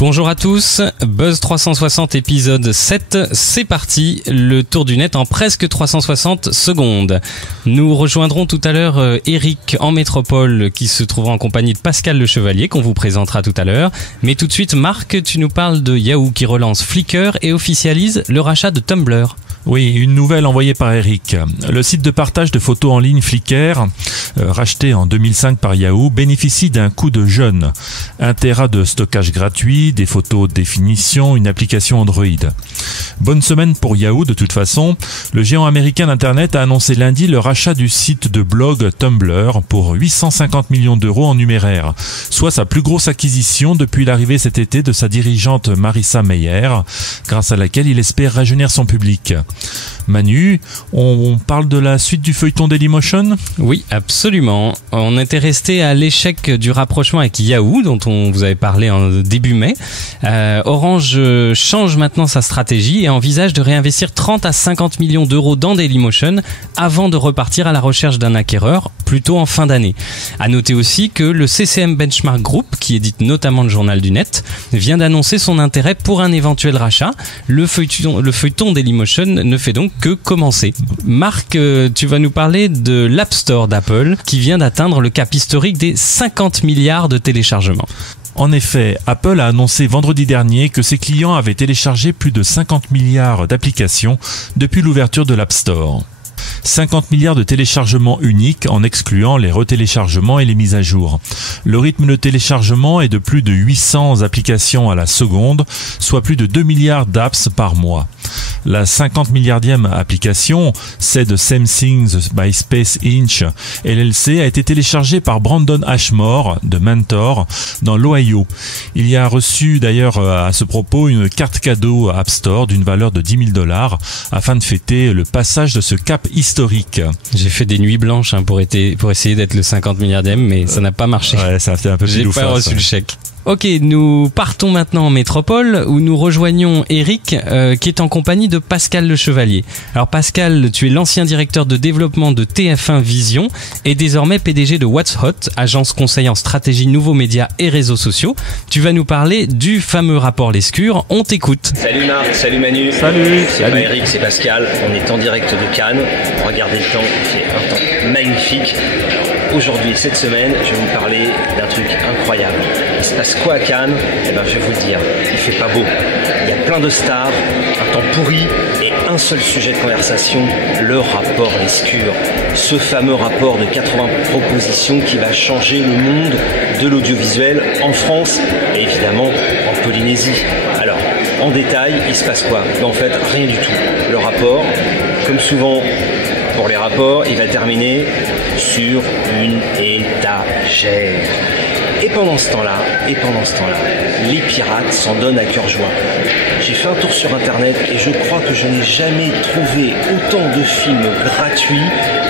Bonjour à tous, Buzz 360 épisode 7, c'est parti, le tour du net en presque 360 secondes. Nous rejoindrons tout à l'heure Eric en métropole qui se trouvera en compagnie de Pascal Le Chevalier qu'on vous présentera tout à l'heure. Mais tout de suite Marc, tu nous parles de Yahoo qui relance Flickr et officialise le rachat de Tumblr. Oui, une nouvelle envoyée par Eric. Le site de partage de photos en ligne Flickr, racheté en 2005 par Yahoo, bénéficie d'un coup de jeune. 1 Tera de stockage gratuit, des photos haute définition, une application Android. Bonne semaine pour Yahoo de toute façon. Le géant américain d'Internet a annoncé lundi le rachat du site de blog Tumblr pour 850 millions d'euros en numéraire, soit sa plus grosse acquisition depuis l'arrivée cet été de sa dirigeante Marissa Mayer, grâce à laquelle il espère rajeunir son public. Manu, on parle de la suite du feuilleton Dailymotion ? Oui, absolument. On était resté à l'échec du rapprochement avec Yahoo, dont on vous avait parlé en début mai. Orange change maintenant sa stratégie et envisage de réinvestir 30 à 50 millions d'euros dans Dailymotion avant de repartir à la recherche d'un acquéreur, plutôt en fin d'année. À noter aussi que le CCM Benchmark Group, qui édite notamment le journal du net, vient d'annoncer son intérêt pour un éventuel rachat. Le feuilleton Dailymotion ne fait donc que commencer. Marc, tu vas nous parler de l'App Store d'Apple qui vient d'atteindre le cap historique des 50 milliards de téléchargements. En effet, Apple a annoncé vendredi dernier que ses clients avaient téléchargé plus de 50 milliards d'applications depuis l'ouverture de l'App Store. 50 milliards de téléchargements uniques en excluant les retéléchargements et les mises à jour. Le rythme de téléchargement est de plus de 800 applications à la seconde, soit plus de 2 milliards d'apps par mois. La 50 milliardième application, c'est de Something by Space Inc. LLC, a été téléchargée par Brandon Ashmore de Mentor dans l'Ohio. Il y a reçu d'ailleurs à ce propos une carte cadeau App Store d'une valeur de $10 000 afin de fêter le passage de ce cap historique. J'ai fait des nuits blanches pour essayer d'être le 50 milliardième, mais ça n'a pas marché. Ouais, ça a fait un peu J'ai pas reçu le chèque. Ok, nous partons maintenant en métropole où nous rejoignons Eric qui est en compagnie de Pascal Le Chevalier. Alors Pascal, tu es l'ancien directeur de développement de TF1 Vision et désormais PDG de What's Hot, agence conseil en stratégie nouveaux médias et réseaux sociaux. Tu vas nous parler du fameux rapport Lescure, on t'écoute. Salut Marc, salut Manu. Salut. C'est pas Eric, c'est Pascal. On est en direct de Cannes. Regardez le temps, il fait un temps magnifique. Aujourd'hui, cette semaine, je vais vous parler d'un truc incroyable. Il se passe quoi à Cannes ? Eh ben, je vais vous le dire, il fait pas beau. Il y a plein de stars, un temps pourri et un seul sujet de conversation, le rapport Lescure. Ce fameux rapport de 80 propositions qui va changer le monde de l'audiovisuel en France et évidemment en Polynésie. Alors, en détail, il se passe quoi ? En fait, rien du tout. Le rapport, comme souvent pour les rapports, il va terminer sur une étagère. Et pendant ce temps-là, les pirates s'en donnent à cœur joie. J'ai fait un tour sur internet et je crois que je n'ai jamais trouvé autant de films gratuits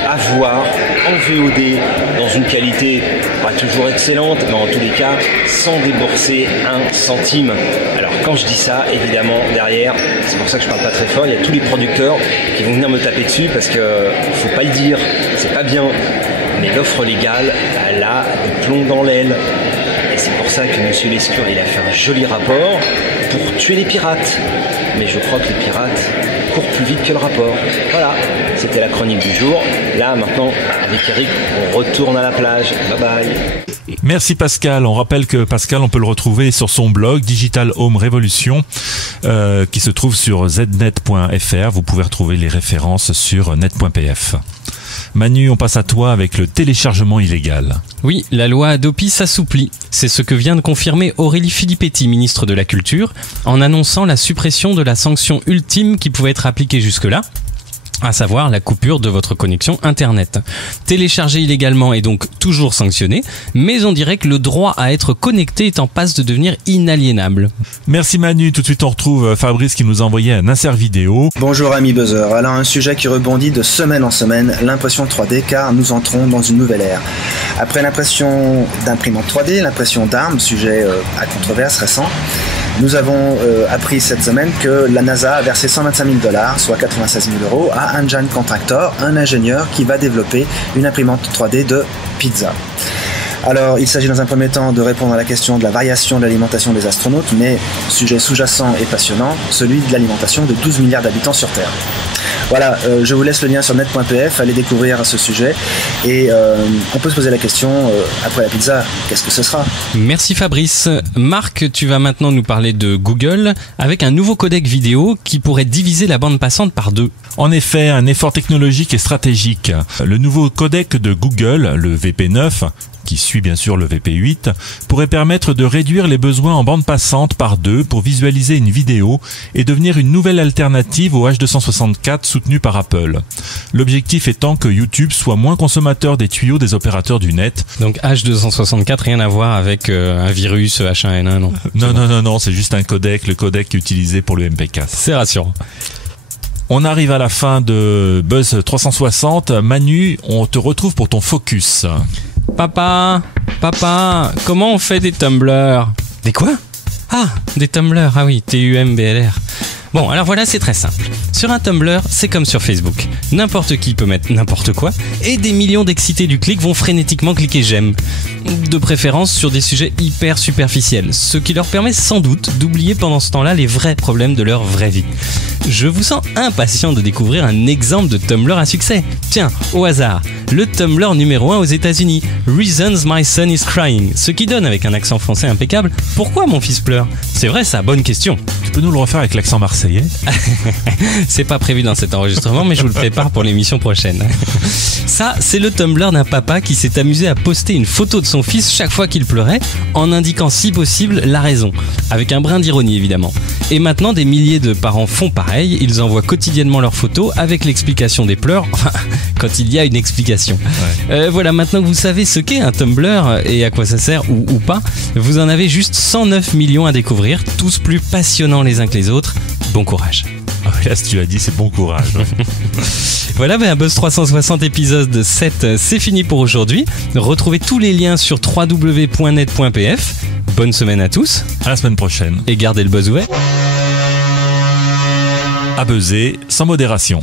à voir en VOD dans une qualité pas toujours excellente, mais en tous les cas sans débourser un centime. Alors quand je dis ça, évidemment derrière, c'est pour ça que je parle pas très fort, il y a tous les producteurs qui vont venir me taper dessus parce que faut pas le dire, c'est pas bien. Mais l'offre légale, elle a du plomb dans l'aile. Et c'est pour ça que M. Lescure, il a fait un joli rapport pour tuer les pirates. Mais je crois que les pirates courent plus vite que le rapport. Voilà, c'était la chronique du jour. Là, maintenant, avec Eric, on retourne à la plage. Bye bye. Merci Pascal. On rappelle que Pascal, on peut le retrouver sur son blog Digital Home Revolution qui se trouve sur znet.fr. Vous pouvez retrouver les références sur net.pf. Manu, on passe à toi avec le téléchargement illégal. Oui, la loi Hadopi s'assouplit. C'est ce que vient de confirmer Aurélie Filippetti, ministre de la Culture, en annonçant la suppression de la sanction ultime qui pouvait être appliquée jusque-là, à savoir la coupure de votre connexion Internet. Télécharger illégalement est donc toujours sanctionné, mais on dirait que le droit à être connecté est en passe de devenir inaliénable. Merci Manu, tout de suite on retrouve Fabrice qui nous a envoyé un insert vidéo. Bonjour amis buzzers, alors un sujet qui rebondit de semaine en semaine, l'impression 3D, car nous entrons dans une nouvelle ère. Après l'impression d'imprimante 3D, l'impression d'armes, sujet à controverse récent, nous avons appris cette semaine que la NASA a versé $125 000, soit 96 000 €, à Anjan Contractor, un ingénieur qui va développer une imprimante 3D de pizza. Alors, il s'agit dans un premier temps de répondre à la question de la variation de l'alimentation des astronautes, mais sujet sous-jacent et passionnant, celui de l'alimentation de 12 milliards d'habitants sur Terre. Voilà, je vous laisse le lien sur net.pf, allez découvrir ce sujet et on peut se poser la question, après la pizza, qu'est-ce que ce sera ? Merci Fabrice. Marc, tu vas maintenant nous parler de Google avec un nouveau codec vidéo qui pourrait diviser la bande passante par 2. En effet, un effort technologique et stratégique. Le nouveau codec de Google, le VP9, qui suit bien sûr le VP8, pourrait permettre de réduire les besoins en bande passante par 2 pour visualiser une vidéo et devenir une nouvelle alternative au H264 soutenu par Apple. L'objectif étant que YouTube soit moins consommateur des tuyaux des opérateurs du net. Donc H264, rien à voir avec un virus H1N1, non ? Non, c'est juste un codec, le codec utilisé pour le MP4. C'est rassurant. On arrive à la fin de Buzz 360. Manu, on te retrouve pour ton focus. Papa, comment on fait des tumblers ? Des quoi ? Ah, des tumblers, ah oui, TUMBLR. Bon, alors voilà, c'est très simple. Sur un Tumblr, c'est comme sur Facebook. N'importe qui peut mettre n'importe quoi, et des millions d'excités du clic vont frénétiquement cliquer j'aime. De préférence sur des sujets hyper superficiels, ce qui leur permet sans doute d'oublier pendant ce temps-là les vrais problèmes de leur vraie vie. Je vous sens impatient de découvrir un exemple de Tumblr à succès. Tiens, au hasard, le Tumblr numéro 1 aux États-Unis, Reasons My Son is Crying, ce qui donne avec un accent français impeccable, pourquoi mon fils pleure ? C'est vrai ça, bonne question. Tu peux nous le refaire avec l'accent marseillais ? C'est pas prévu dans cet enregistrement, mais je vous le prépare pour l'émission prochaine. Ça, c'est le Tumblr d'un papa qui s'est amusé à poster une photo de son fils chaque fois qu'il pleurait, en indiquant si possible la raison, avec un brin d'ironie évidemment. Et maintenant, des milliers de parents font pareil, ils envoient quotidiennement leurs photos avec l'explication des pleurs, enfin, quand il y a une explication. Ouais. Voilà, maintenant que vous savez ce qu'est un Tumblr et à quoi ça sert ou pas, vous en avez juste 109 millions à découvrir, tous plus passionnants les uns que les autres. Bon courage. Ah oui, là, ce que tu as dit, c'est bon courage. Voilà, un Buzz 360 épisode 7, c'est fini pour aujourd'hui. Retrouvez tous les liens sur www.net.pf. Bonne semaine à tous. À la semaine prochaine. Et gardez le buzz ouvert. À buzzer sans modération.